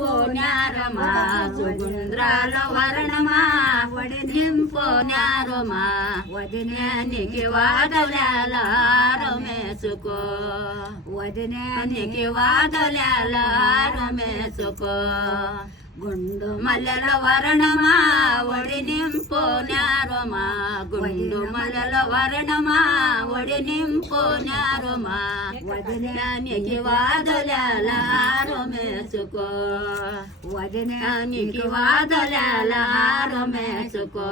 నింపోనారమా సుగుంద్రాల వర్ణమా వడి నింపోనారమా వదినేనికి వాదలాల రమేసుకో వదినేనికి వాదలాల రమేసుకో గుండు మల్లెల వర్ణమా ఒడి నింపోనారమా గుండు మల్లెల వర్ణమా ఒడి నింపోనారమా వదినానికి వాదలాల రమేసుకో వదినానికి వాదలాల రమేసుకో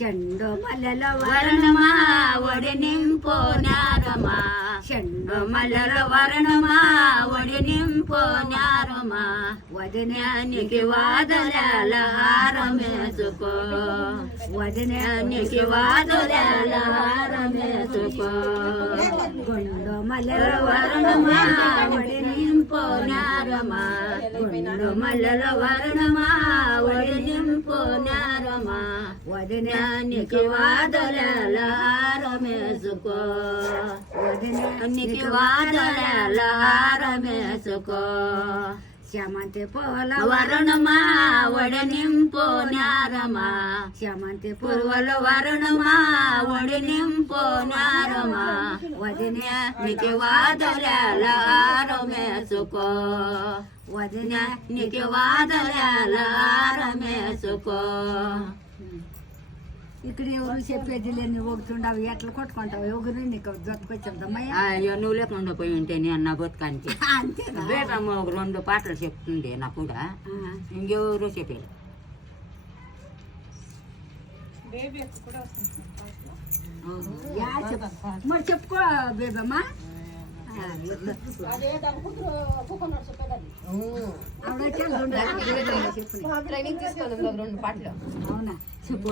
చెండు మల్లెల వర్ణమా ఒడి నింపోనారమా చెండు మల్లెల వర్ణమా ఒడి నింపోనారమా వదినానికి వాదలాల రమేసుకో వదినానికి వాదలాల రమేసుకో గుండు మల్లెల వర్ణమా ఒడి నింపోనారమా గుండు మల్లెల వర్ణమా ఒడి నింపోనారమా వదినానికి వాదలాల రమేసుకో వదినానికి వాదలాల రమేసుకో శ్యామంతి పూల వరుణమా ఒడి నింపోనారమా శ్యామంతి పూల వరుణమా ఒడి నింపోనారమా వదినానికి వాదలాల రమేసుకో వదినానికి వాదలాల రమేసుకో ఇక్కడ ఎవరు చెప్పేది లేని ఒకటుండవు ఎట్లా కొట్టుకుంటావు ఎవరు నీకు జొత్తుకొచ్చాదమ్మయ్య అయ్యో నువ్వు లేకుండా పోయి ఉంటే అన్న బతుకానికి బేటమ్మ ఒక 2 పాటలు చెప్తుంది నాకు కూడా ఇంకెవరు చెప్పేది మరి చెప్పుకో బేబమ్మా అవునా చెప్పు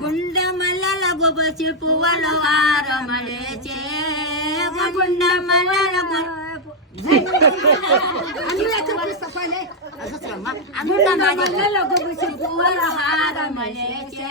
గుండ మల్లల బొబచి పువ్వుల వారమలేచే గుండ మల్లల పువ్వుల హారమలేచే